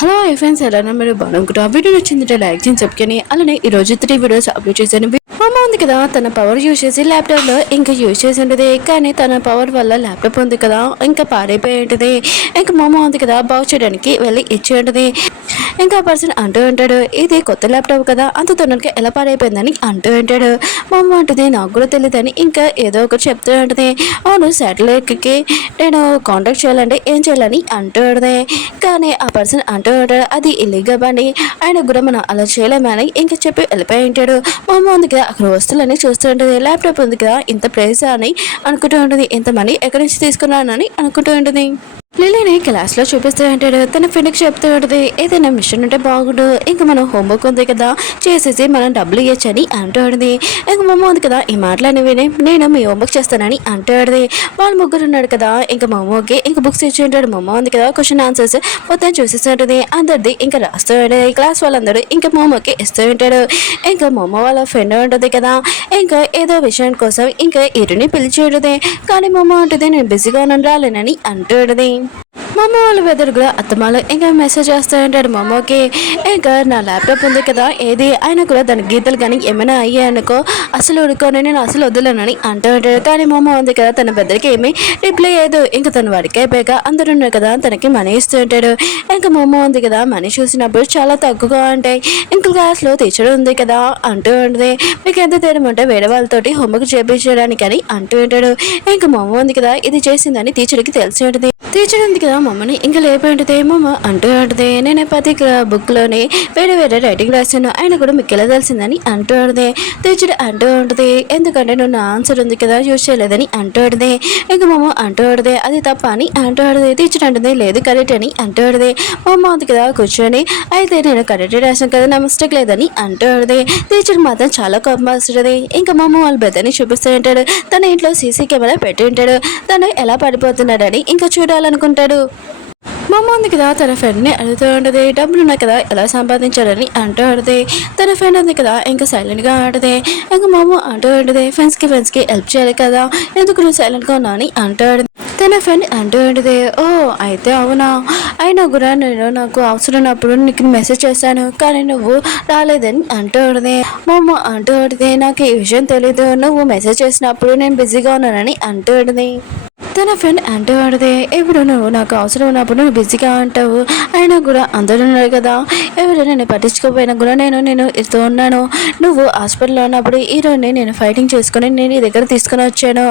Hello friends, ఎలా మీరు బాగుంటారా? Video నచ్చిందంటే లైక్ చేసి చెప్పుకొని అలానే ఈ రోజు 3 వీడియోస్ అప్లోడ్ చేశాను. మా అమ్మ ఉంది కదా, తన పవర్ యూజ్ చేసి ల్యాప్టాప్ లో ఇంకా యూజ్ చేసి ఉంటుంది. కానీ తన పవర్ వల్ల ల్యాప్టాప్ ఉంది కదా ఇంకా పాడైపోయి ఉంటుంది. ఇంకా మా అమ్మ ఉంది కదా బాగు చేయడానికి వెళ్ళి ఇచ్చి ఉంటుంది. ఇంకా పర్సన్ అంటూ ఉంటాడు, ఇది కొత్త ల్యాప్టాప్ కదా అంత తొందరగా ఎలా పాడైపోయిందని అంటూ ఉంటాడు. మా అమ్మ అంటుంది, నాకు కూడా తెలియదని ఇంకా ఏదో ఒకటి చెప్తూ ఉంటుంది. అవును, శాటిలైట్కి నేను కాంటాక్ట్ చేయాలంటే ఏం చేయాలని అంటూ ఉంటుంది. కానీ ఆ పర్సన్ అంటూ ఉంటాడు, అది ఇల్లీగల్ బండి, ఆయన కూడా మనం అలా చేయలేమని ఇంకా చెప్పి వెళ్ళిపోయి ఉంటాడు. మా అమ్మ ఉంది కదా అక్కడ వస్తువులన్నీ చూస్తూ ఉంటుంది. ల్యాప్టాప్ ఉంది కదా ఇంత ప్రైస్ అని అనుకుంటూ ఉంటుంది, ఇంత మనీ ఎక్కడి నుంచి తీసుకున్నానని అనుకుంటూ ఉంటుంది. లిలీని క్లాస్లో చూపిస్తూ ఉంటాడు. తన ఫ్రెండ్కి చెప్తూ ఉంటుంది, ఏదైనా మిషన్ ఉంటే బాగుండు, ఇంకా మనం హోంవర్క్ ఉంది కదా చేసేసి మనం డబ్బులు ఇవ్వచ్చని అంటూ ఉంటుంది. ఇంక మమ్మ ఉంది కదా ఈ మాటలని విని నేను మీ హోంవర్క్ చేస్తానని అంటూ ఉంటుంది. వాళ్ళు ముగ్గురు ఉన్నాడు కదా ఇంకా మమ్మకి ఇంకా బుక్స్ ఇచ్చి ఉంటాడు. మమ్మ ఉంది కదా క్వశ్చన్ ఆన్సర్స్ మొత్తం చూసేస్తూ ఉంటుంది. అందరిది ఇంకా రాస్తూ ఉంటుంది. క్లాస్ వాళ్ళందరూ ఇంకా మమ్మకి ఇస్తూ ఉంటాడు. ఇంకా మమ్మ వాళ్ళ ఫ్రెండ్ ఉంటుంది కదా ఇంకా ఏదో విషయం కోసం ఇంకా ఇరుని పిలిచి ఉంటుంది. కానీ మమ్మ ఉంటుంది, నేను బిజీగా ఉన్నాను రాలేనని అంటూ ఉంటుంది. మమ్మ వాళ్ళ వెదర్ కూడా అత్తమాలు ఇంకా మెసేజ్ చేస్తూ ఉంటాడు మమ్మకి. ఇంకా నా ల్యాప్టాప్ ఉంది కదా ఏది ఆయన కూడా దాని గీతలు కానీ ఏమైనా అయ్యాయనుకో అసలు ఉడుకొని నేను అసలు వద్దులేనని అంటూ ఉంటాడు. కానీ మమ్మ ఉంది కదా తన బెదరికి ఏమీ రిప్లై అయ్యేదు. ఇంకా తను వాడికి అయిపోయాక అందరూ ఉన్నారు కదా తనకి మనీ ఇస్తూ ఉంటాడు. ఇంకా మమ్మ ఉంది కదా మనీ చూసినప్పుడు చాలా తక్కువగా ఉంటాయి. ఇంకా క్లాస్లో టీచర్ ఉంది కదా అంటూ ఉంటుంది, మీకు ఎంత తేడం ఉంటే వేరే వాళ్ళతోటి హోంవర్క్ చేయించడానికి అని అంటూ ఉంటాడు. ఇంకా మమ్మ ఉంది కదా ఇది చేసిందని టీచర్కి తెలిసి ఉంటుంది. టీచర్ ఉంది కదా మమ్మని ఇంకా లేపి ఉంటుంది. మమ్మ అంటూ ఉంటుంది, నేను ప్రతి బుక్లోనే వేరే వేరే రైటింగ్ రాశాను, ఆయన కూడా మీకు ఎలా తెలిసిందని అంటూ ఉంటుంది. టీచర్ అంటూ ఉంటుంది, ఎందుకంటే నువ్వు నా ఆన్సర్ ఉంది కదా యూజ్ చేయలేదని అంటూ ఉంటుంది. ఇంకా మమ్మ అంటూ ఉంటుంది, అది తప్ప అని అంటూ ఉంటుంది. టీచర్ అంటుంది, లేదు కరెక్ట్ అని అంటూ ఉంటుంది. మమ్మ ఉంది కదా కూర్చొని, అయితే నేను కరెక్ట్ రాశాను కదా నా మిస్టేక్ లేదని అంటూ ఉంటుంది. టీచర్ మాత్రం చాలా కోపం వస్తుంది. ఇంకా మమ్మ వాళ్ళ బ్రదర్ని చూపిస్తూ ఉంటాడు. తన ఇంట్లో సీసీ కెమెరా పెట్టి ఉంటాడు. తను ఎలా పడిపోతున్నాడని ఇంకా చూడాలనుకుంటాడు. మమ్మ ఉంది కదా తన ఫ్రెండ్ని అడుగుతూ ఉంటుంది, డబ్బులు ఉన్నాయి కదా ఎలా సంపాదించాలని అంటూ ఉంటుంది. తన ఫ్రెండ్ ఉంది కదా ఇంకా సైలెంట్గా ఆడుతుంది. ఇంకా మమ్మ అంటూ ఉంటుంది, ఫ్రెండ్స్కి హెల్ప్ చేయాలి కదా ఎందుకు నువ్వు సైలెంట్గా ఉన్నావు అని అంటూ ఉంటుంది. తన ఫ్రెండ్ అంటూ ఉంటుంది, ఓ అయితే అవునా, అయినా కూడా నేను నాకు అవసరం ఉన్నప్పుడు నీకు మెసేజ్ చేశాను కానీ నువ్వు రాలేదని అంటూ ఉంటుంది. మమ్మ అంటూ ఉంటుంది, నాకు ఈ విషయం తెలీదు, నువ్వు మెసేజ్ చేసినప్పుడు నేను బిజీగా ఉన్నానని అంటూ ఉంటుంది. తన ఫ్రెండ్ అంటూ ఆడితే, ఇప్పుడు నువ్వు నాకు అవసరం ఉన్నప్పుడు నువ్వు బిజీగా అంటావు, అయినా కూడా అందరూ ఉన్నారు కదా ఎవరు నేను పట్టించుకోపోయినా కూడా నేను ఇస్తూ ఉన్నాను. నువ్వు హాస్పిటల్లో ఉన్నప్పుడు హీరోని నేను ఫైటింగ్ చేసుకుని నేను నీ దగ్గర తీసుకుని వచ్చాను.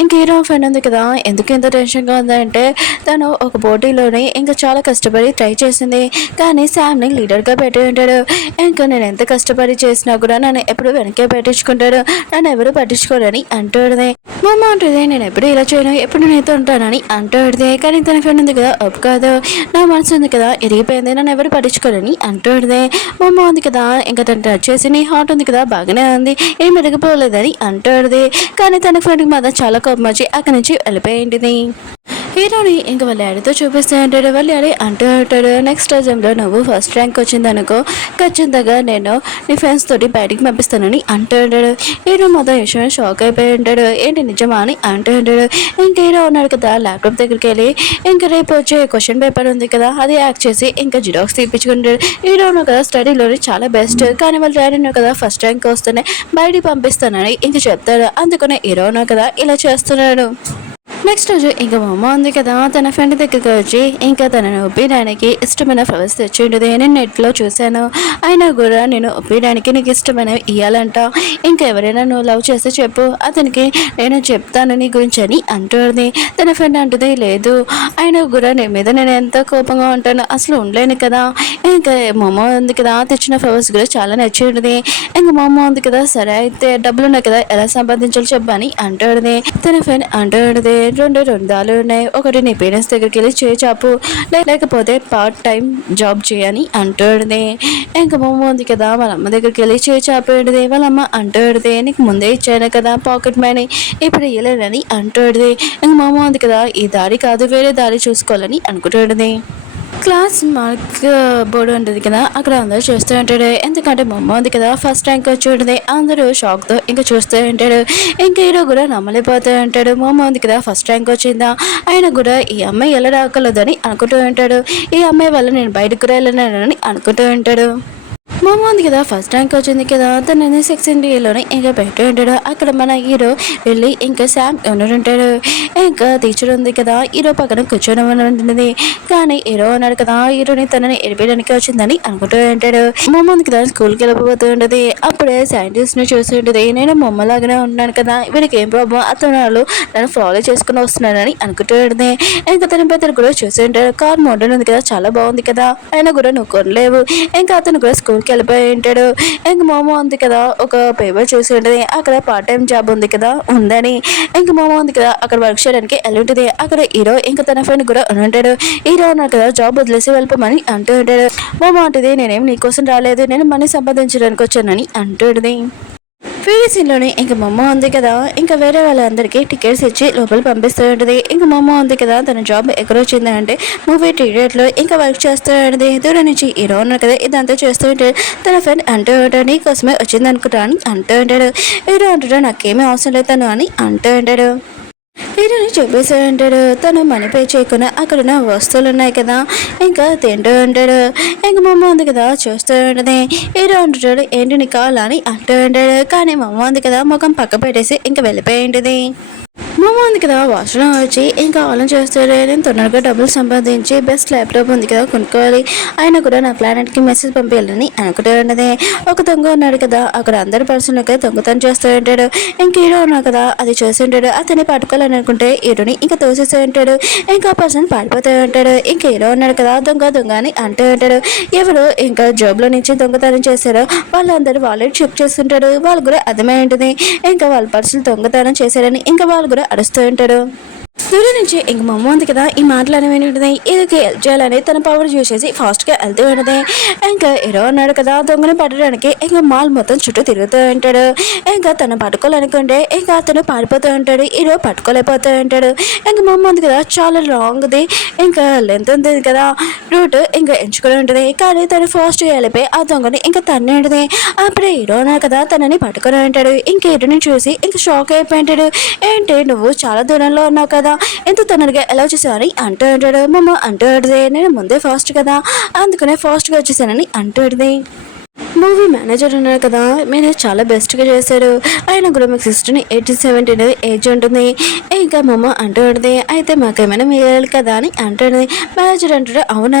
ఇంక హీరో ఫ్రెండ్ ఉంది కదా ఎందుకు ఇంత టెన్షన్గా ఉందంటే తను ఒక పోటీలోనే ఇంకా చాలా కష్టపడి ట్రై చేసింది. కానీ శామ్ని లీడర్గా పెట్టి ఉంటాడు. ఇంకా నేను ఎంత కష్టపడి చేసినా కూడా నన్ను ఎప్పుడు వెనకే పెట్టించుకుంటాడు, నన్ను ఎవరు పట్టించుకోరని అంటుంది. మమ్మ అంటుంది, నేను ఎప్పుడు ఇలా చేయను, ఎప్పుడు నేనైతే ఉంటానని అంటుంది. కానీ తన ఫ్రెండ్ ఉంది కదా ఒప్పు కాదు, నా మనసు ఉంది కదా ఎరిగిపోయింది, నన్ను ఎవరు పట్టించుకోరని అంటుంది. మమ్మ ఉంది కదా ఇంకా తను టచ్ చేసి నీ హార్ట్ ఉంది కదా బాగానే ఉంది, ఏం ఎరిగిపోలేదని అంటుంది. కానీ తన ఫ్రెండ్కి మాత్రం చాలా కోపం వచ్చి అక్కడి నుంచి వెళ్ళిపోయింది. హీరోని ఇంకా వాళ్ళ డాడీతో చూపిస్తూ ఉంటాడు. వాళ్ళ డాడీ అంటూ ఉంటాడు, నెక్స్ట్ ఎగ్జామ్లో నువ్వు ఫస్ట్ ర్యాంక్ వచ్చిందనుకో ఖచ్చితంగా నేను నీ ఫ్రెండ్స్ తోటి బయటికి పంపిస్తానని అంటూ ఉంటాడు. హీరో మొత్తం విషయం షాక్ అయిపోయి ఉంటాడు, ఏంటి నిజమా అని అంటూ ఉంటాడు. ఇంకా హీరో ఉన్నాడు కదా ల్యాప్టాప్ దగ్గరికి వెళ్ళి ఇంకా రేపు వచ్చే క్వశ్చన్ పేపర్ ఉంది కదా అది యాక్ట్ చేసి ఇంకా జిరాక్స్ తీపించుకుంటాడు. హీరో ఉన్నాడు కదా స్టడీలోని చాలా బెస్ట్, కానీ వాళ్ళ డాడీ ఉన్నాడు కదా ఫస్ట్ ర్యాంక్ వస్తేనే బయటికి పంపిస్తానని ఇంకా చెప్తాడు. అందుకనే హీరో ఉన్నాడు కదా ఇలా చేస్తున్నాడు. నెక్స్ట్ రోజు ఇంకా మా అమ్మ ఉంది కదా తన ఫ్రెండ్ దగ్గరికి వచ్చి ఇంకా తనను ఒప్పించడానికి ఇష్టమైన ఫ్లవర్స్ తెచ్చి ఉంటుంది. నేను నెట్లో చూశాను, అయినా కూడా నేను ఒప్పించడానికి నీకు ఇష్టమైనవి ఇవ్వాలంట, ఇంకా ఎవరైనా నువ్వు లవ్ చేస్తే చెప్పు అతనికి నేను చెప్తాను నీ గురించి అని అంటుంది. తన ఫ్రెండ్ అంటుంది, లేదు అయినా కూడా నీ మీద నేను ఎంత కోపంగా ఉంటాను అసలు ఉండలేను కదా. ఇంకా మా అమ్మ ఉంది కదా తెచ్చిన ఫ్లవర్స్ కూడా చాలా నచ్చి ఉంటుంది. ఇంకా మా అమ్మ ఉంది కదా సరే అయితే డబ్బులు ఉన్నాయి కదా ఎలా సంపాదించాలో చెప్పని అంటుంది. తన ఫ్రెండ్ అంటుంది, రెండు దారులు ఉన్నాయి, ఒకటి నీ పేరెంట్స్ దగ్గరికి వెళ్ళి చేచాపు లేకపోతే పార్ట్ టైం జాబ్ చేయని అంటుంది. ఇంకా మమ్మ ఉంది కదా వాళ్ళ అమ్మ దగ్గరికి వెళ్ళి చేచాపేది. వాళ్ళ అమ్మ అంటుంది, నీకు ముందే ఇచ్చాను కదా పాకెట్ మనీ ఇప్పుడు ఇవ్వలేదని అంటుంది. ఇంక మమ్మ ఉంది కదా ఈ దారి కాదు వేరే దారి చూసుకోవాలని అనుకుంటుంది. క్లాస్ మార్క్ బోర్డు ఉంటుంది కదా, అక్కడ అందరూ చూస్తూ ఉంటాడు. ఎందుకంటే బొమ్మ ఉంది కదా, ఫస్ట్ ర్యాంక్ వచ్చి ఉంటుంది. అందరూ షాక్తో ఇంకా చూస్తూ ఉంటాడు. ఇంకా హీరో కూడా నమ్మలేకపోతూ ఉంటాడు. బొమ్మ ఉంది కదా, ఫస్ట్ ర్యాంక్ వచ్చిందా, ఆయన కూడా ఈ అమ్మాయి ఎలా రాకలదని అనుకుంటూ ఉంటాడు. ఈ అమ్మాయి వల్ల నేను బయటకు కూడా వెళ్ళనని అనుకుంటూ ఉంటాడు. మామ ఉంది కదా, ఫస్ట్ ర్యాంక్ వచ్చింది కదా, తనని సెక్షన్ డీలోనే ఇంకా పెట్టి ఉంటాడు. అక్కడ మన హీరో వెళ్ళి ఇంకా శామ్ ఉంటాడు. ఇంకా టీచర్ ఉంది కదా, హీరో పక్కన కూర్చొని ఉంటుంది. కానీ హీరో ఉన్నాడు కదా, హీరోని తనని ఎడిపేయడానికి వచ్చిందని అనుకుంటూ ఉంటాడు. మామ ఉంది కదా, స్కూల్కి వెళ్ళిపోతూ ఉంటుంది. అప్పుడే సైంటిస్ట్ ని చూసి ఉంటుంది. నేను మొమ్మలాగానే ఉన్నాను కదా, వీడికి ఏం ప్రాబ్లం, అతను నన్ను ఫాలో చేసుకుని వస్తున్నానని అనుకుంటూ ఉంటుంది. ఇంకా తన పెద్దలు కూడా చూసి ఉంటాడు. కార్ మోడల్ ఉంది కదా, చాలా బాగుంది కదా, ఆయన కూడా నువ్వు కొనలేవు. ఇంకా అతను కూడా స్కూల్కి వెళ్ళిపోయి ఉంటాడు. ఇంక మోమో ఉంది కదా, ఒక పేపర్ చూసి ఉంటుంది. అక్కడ పార్ట్ టైం జాబ్ ఉంది కదా ఉందని. ఇంక మోమో ఉంది కదా, అక్కడ వర్క్ చేయడానికి వెళ్ళి ఉంటుంది. అక్కడ హీరో ఇంకా తన ఫ్రెండ్ కూడా ఉంటాడు. హీరో ఉన్నాడు కదా, జాబ్ వదిలేసి వెళ్ళిపోమని అంటూ ఉంటాడు. మోమో అంటుంది, నేనేం నీకోసం రాలేదు, నేను మనీ సంపాదించడానికి వచ్చానని అంటుంది. వేరే సీన్లోనే ఇంకా మమ్మ ఉంది కదా, ఇంకా వేరే వాళ్ళందరికీ టికెట్స్ ఇచ్చి లోపల పంపిస్తూ ఉంటుంది. ఇంకా మమ్మ ఉంది కదా, తన జాబ్ ఎక్కడ వచ్చింది అంటే మూవీ థియేటర్లో ఇంకా వర్క్ చేస్తూ ఉంటుంది. దూరం నుంచి హీరో ఉన్నారు కదా, ఇదంతా చేస్తూ ఉంటాడు. తన ఫ్రెండ్ అంటూ ఉంటాడు, నీకోసమే వచ్చింది అనుకుంటా అని అంటూ ఉంటాడు. హీరో అంటాడు, నాకేమీ అవసరం లేదు తను అని అంటూ ఉంటాడు. హీరోని చెప్పేసి ఉంటాడు. తను మనీ పే చేయకుండా అక్కడున్న వస్తువులు ఉన్నాయి కదా, ఇంకా తింటూ ఉంటాడు. ఇంకా మమ్మ ఉంది కదా, చూస్తూ ఉంటుంది. హీరో అంటాడు, ఏంటి నీకు కావాలని అంటూ ఉంటాడు. కానీ మమ్మ ఉంది కదా, ముఖం పక్క పెట్టేసి ఇంకా వెళ్ళిపోయి ఉంటుంది. మమ్మ ఉంది కదా, వాష్రూమ్ వచ్చి ఇంకా ఆలోచన చేస్తాడు. నేను తొందరగా డబ్బులు సంపాదించి బెస్ట్ ల్యాప్టాప్ ఉంది కదా కొనుక్కోవాలి, ఆయన కూడా నా ప్లానెట్కి మెసేజ్ పంపించాలని అనుకుంటూ ఉండదు. ఒక దొంగ ఉన్నాడు కదా, అక్కడ అందరి పర్సన్లకి దొంగతనం చేస్తూ ఉంటాడు. ఇంక హీరో ఉన్నాడు కదా, అది చూసి ఉంటాడు. అతన్ని పట్టుకోవాలని అనుకుంటే హీరోని ఇంకా తోసేస్తూ ఉంటాడు. ఇంకా పర్సన్ పారిపోతూ ఉంటాడు. ఇంకా హీరో ఉన్నాడు కదా, దొంగ దొంగ అని అంటూ ఉంటాడు. ఎవరు ఇంకా జాబ్లో నుంచి దొంగతనం చేశారో వాళ్ళందరూ వాళ్ళే చెక్ చేస్తుంటాడు. వాళ్ళు కూడా అర్థమై ఉంటుంది ఇంకా వాళ్ళ పర్సన్ దొంగతనం చేశారని. ఇంకా వాళ్ళు కూడా అరుస్తూ ఉంటాడు. దూరం నుంచి ఇంక మమ్మ ఉంది కదా, ఈ మాటలు అనేవి ఉంటుంది. ఏదైతే హెల్ప్ చేయాలని తన పవర్ యూజ్ చేసి ఫాస్ట్గా వెళ్తూ ఉంటుంది. ఇంకా హీరో ఉన్నాడు కదా, దొంగని పట్టడానికి ఇంకా మాల్ మొత్తం చుట్టూ తిరుగుతూ ఉంటాడు. ఇంకా తను పట్టుకోవాలనుకుంటే ఇంకా అతను పారిపోతూ ఉంటాడు. హీరో పట్టుకోలేకపోతూ ఉంటాడు. ఇంకా మమ్మ ఉంది కదా, చాలా లాంగ్ది ఇంకా లెంత్ ఉంటుంది కదా రూట్ ఇంకా ఎంచుకొని ఉంటుంది. కానీ తను ఫాస్ట్గా వెళ్ళిపోయి ఆ దొంగని ఇంకా తన్నే ఉంటుంది. అప్పుడే హీరో ఉన్నాడు కదా, తనని పట్టుకొని ఉంటాడు. ఇంకా హీరోని చూసి ఇంకా షాక్ అయిపోయి ఉంటాడు. ఏంటి నువ్వు చాలా దూరంలో ఉన్నావు కదా, ఎంత తొందరగా ఎలా వచ్చేసావని అంటూ ఉంటాడు. మమ్మ అంటూ ఉంటుంది, నేను ముందే ఫాస్ట్ కదా, అందుకనే ఫాస్ట్గా వచ్చేసానని అంటూ ఉంటుంది. మూవీ మేనేజర్ ఉన్నారు కదా, మేనేజ్ చాలా బెస్ట్గా చేశాడు. ఆయన కూడా మీకు 16-17 ఏజ్ ఉంటుంది. ఇంకా మమ్మ అంటూ ఉంటుంది, అయితే మాకేమైనా వేయాలి కదా అని అంటుంది. మేనేజర్ అంటాడు, అవునా.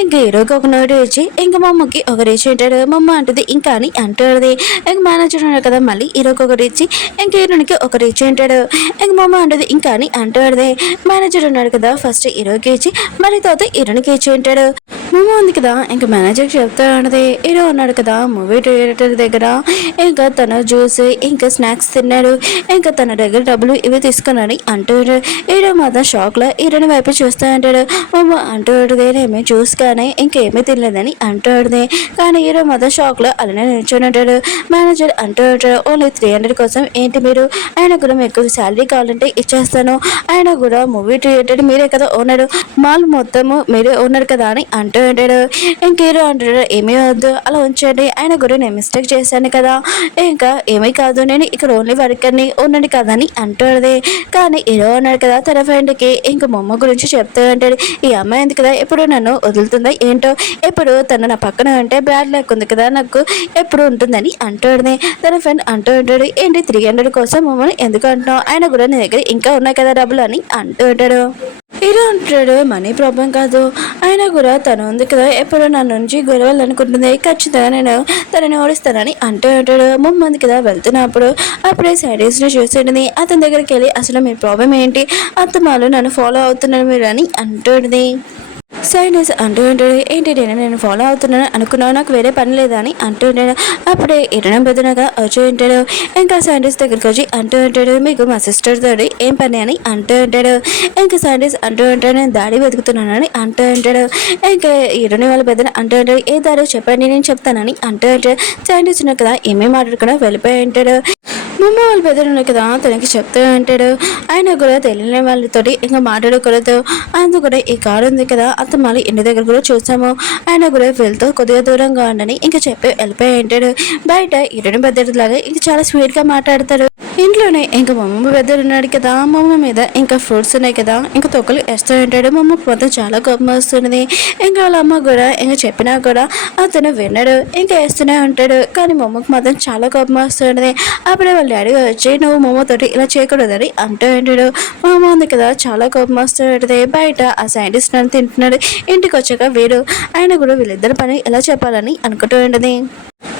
ఇంకా హీరోకి ఒక నోటు ఇచ్చి ఇంకా మమ్మకి ఒకటి ఇచ్చి ఉంటాడు. మమ్మ అంటుంది ఇంకా అని అంటుంది. ఇంక మేనేజర్ ఉన్నారు కదా, మళ్ళీ హీరోకి ఒకటి ఇచ్చి ఇంకా హీరోనికి ఒకటి ఇచ్చి ఉంటాడు. ఇంక మమ్మ అంటుంది ఇంకా అని అంటుంది. మేనేజర్ ఉన్నాడు కదా, ఫస్ట్ హీరోకి ఇచ్చి మళ్ళీ తర్వాత హీరోనికి ఇచ్చి ఉంటాడు. మమ్మ ఉంది కదా, ఇంకా మేనేజర్ చెప్తా ఉన్నది, హీరో ఉన్నాడు కదా మూవీ థియేటర్ దగ్గర, ఇంకా తన జ్యూస్ ఇంకా స్నాక్స్ తిన్నాడు. ఇంకా తన దగ్గర డబ్బులు ఇవి తీసుకున్నాడు అంటాడు. హీరో మాత్రం షాక్ లో హీరోని వైపు చూస్తూ ఉంటాడు. మమ్మ అంటాడు, నేనేమి జ్యూస్ కానీ ఇంకేమీ తినలేదని అంటాడు. కానీ హీరో మాత్రం షాక్ లో అలానే నిల్చొని ఉంటాడు. మేనేజర్ అంటాడు, ఓన్లీ 300 కోసం ఏంటి మీరు, ఆయన కూడా మీకు శాలరీ కావాలంటే ఇచ్చేస్తాను, ఆయన కూడా మూవీ థియేటర్ మీరే కదా ఓనరు, మాల్ మొత్తము మీరే ఓనర్ కదా అని అంటూ ఉంటాడు. ఇంక హీరో అంటాడు, ఏమీ వద్దు అలా ఉంచండి, ఆయన కూడా నేను మిస్టేక్ చేశాను కదా, ఇంకా ఏమీ కాదు, నేను ఇక్కడ ఓన్లీ వర్కర్ని ఓనర్ని కదని అంటుంది. కానీ హీరో అన్నాడు కదా, తన ఫ్రెండ్కి ఇంక మమ్మ గురించి చెప్తూ ఉంటాడు. ఈ అమ్మాయి ఉంది కదా, ఎప్పుడు నన్ను వదులుతుందా ఏంటో, ఎప్పుడు తను నా పక్కన అంటే బ్యాడ్ లక్ ఉంది కదా నాకు ఎప్పుడు ఉంటుందని అంటుంది. తన ఫ్రెండ్ అంటూ ఉంటాడు, ఏంటి 300 కోసం మమ్మల్ని ఎందుకు అంటున్నావు, ఆయన కూడా నీ దగ్గర ఇంకా ఉన్నాయి కదా డబ్బులు అని అంటూ ఉంటాడు. హీరో అంటాడు, మనీ ప్రాబ్లం కాదు, అయినా కూడా తను ఉంది కదా ఎప్పుడు నా నుంచి గొడవలు అనుకుంటుంది, ఖచ్చితంగా నేను తనని ఓడిస్తానని అంటూ ఉంటాడు. ముందు కదా వెళ్తున్నప్పుడు అప్పుడే సైడీస్ని చూసేది. అతని దగ్గరికి వెళ్ళి, అసలు మీ ప్రాబ్లం ఏంటి, అత్తమాలు నన్ను ఫాలో అవుతున్నాను మీరు అని అంటుంది. సైనస్ అంటూ ఉంటాడు, ఏంటి నేను ఫాలో అవుతున్నాను అనుకున్నావు, నాకు వేరే పని లేదా అని అంటూ ఉంటాడు. అప్పుడే ఇరణం పెద్దనగా వచ్చి ఉంటాడు. ఇంకా సైంటిస్ట్ దగ్గరికి వచ్చి అంటూ ఉంటాడు, మీకు మా సిస్టర్ తోటి ఏం పని అని అంటూ ఉంటాడు. ఇంకా సైంటిస్ట్ అంటూ ఉంటాడు, నేను దాడి వెతుకుతున్నానని అంటూ ఉంటాడు. ఇంకా ఇరణి వాళ్ళ పెద్దన అంటూ ఉంటాడు, ఏ దారి చెప్పండి నేను చెప్తానని అంటూ ఉంటాడు. సైంటిస్ట్ కదా ఏమేమి మాట్లాడుకున్నా వెళ్ళిపోయి ఉంటాడు. మమ్మ వాళ్ళ పెద్దలు కదా తనకి చెప్తూ ఉంటాడు. ఆయన కూడా తెలియని వాళ్ళతోటి ఇంకా మాట్లాడకూడదు. ఆయన కూడా ఈ కారు ఉంది కదా అంత మళ్ళీ ఇంటి దగ్గర కూడా చూసాము. ఆయన కూడా వెళ్తూ కొద్దిగా దూరంగా ఉండని ఇంకా చెప్పి వెళ్ళిపోయి ఉంటాడు. బయట ఇరుని పెద్దలాగా ఇంకా చాలా స్వీట్గా మాట్లాడతాడు. ఇంట్లోనే ఇంకా మమ్మ పెద్దలు ఉన్నాడు కదా, మమ్మ మీద ఇంకా ఫ్రూట్స్ ఉన్నాయి కదా ఇంకా తొక్కలు వేస్తూ ఉంటాడు. మమ్మ మొత్తం చాలా కోపం వస్తున్నది. ఇంకా వాళ్ళ అమ్మ కూడా ఇంకా చెప్పినా కూడా అతను విన్నాడు, ఇంకా వేస్తూనే ఉంటాడు. కానీ మమ్మకు మాత్రం చాలా కోపం వస్తున్నది. అప్పుడే వాళ్ళ డాడీ వచ్చి నువ్వు మమ్మతోటి ఇలా చేయకూడదని అంటూ ఉంటాడు. మా అమ్మ ఉంది కదా చాలా కోపం వస్తుంటుంది. బయట ఆ సైంటిస్ట్ అని తింటున్నాడు. ఇంటికి వచ్చాక వీడు ఆయన కూడా వీళ్ళిద్దరి పని ఎలా చెప్పాలని అనుకుంటూ ఉంటుంది.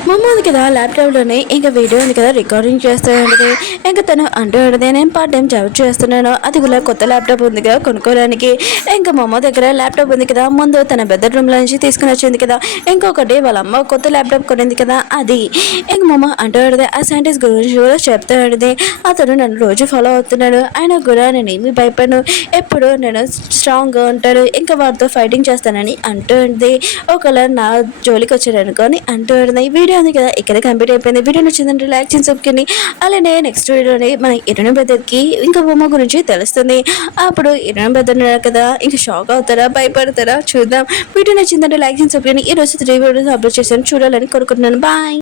మమ్మ ఉంది కదా ల్యాప్టాప్లోనే ఇంకా వీడియో ఉంది కదా రికార్డింగ్ చేస్తూ ఉంటుంది. ఇంకా తను అంటూ ఉంటుంది నేను పార్ట్ టైం జాబ్ చేస్తున్నాను, అది కూడా కొత్త ల్యాప్టాప్ ఉంది కదా కొనుక్కోవడానికి. ఇంకా మమ్మ దగ్గర ల్యాప్టాప్ ఉంది కదా ముందు తన బెడ్రూమ్లో నుంచి తీసుకుని వచ్చింది కదా, ఇంకొకటి వాళ్ళ అమ్మ కొత్త ల్యాప్టాప్ కొనింది కదా అది. ఇంక మమ్మ అంటూ ఉంటుంది ఆ సైంటిస్ట్ గురించి కూడా చెప్తూ ఉంటుంది. అతను నన్ను రోజు ఫాలో అవుతున్నాడు, ఆయన కూడా నేను ఏమీ భయపడను, ఎప్పుడు నేను స్ట్రాంగ్గా ఉంటాడు, ఇంకా వారితో ఫైటింగ్ చేస్తానని అంటూ ఉంది. ఒకవేళ నా జోలికి వచ్చాడు అనుకోని అంటూ ఉంటుంది. వీడియో ఉంది కదా ఇక్కడ కంప్లీట్ అయిపోయింది. వీడియో నచ్చిందంటే లైక్ చేసి సబ్స్క్రైబ్. అలానే నెక్స్ట్ వీడియోని మన ఇరుని బ్రదర్కి ఇంకా బొమ్మ గురించి తెలుస్తుంది. అప్పుడు ఇరుని బ్రదర్ కదా ఇంకా షాక్ అవుతారా భయపడతారా చూద్దాం. వీడియో నచ్చిందంటే లైక్ చేసి సబ్స్క్రైబ్. ఈ రోజు 3 వీడియోస్ అప్లోడ్ చేశాను, చూడాలని కోరుకుంటున్నాను. బాయ్.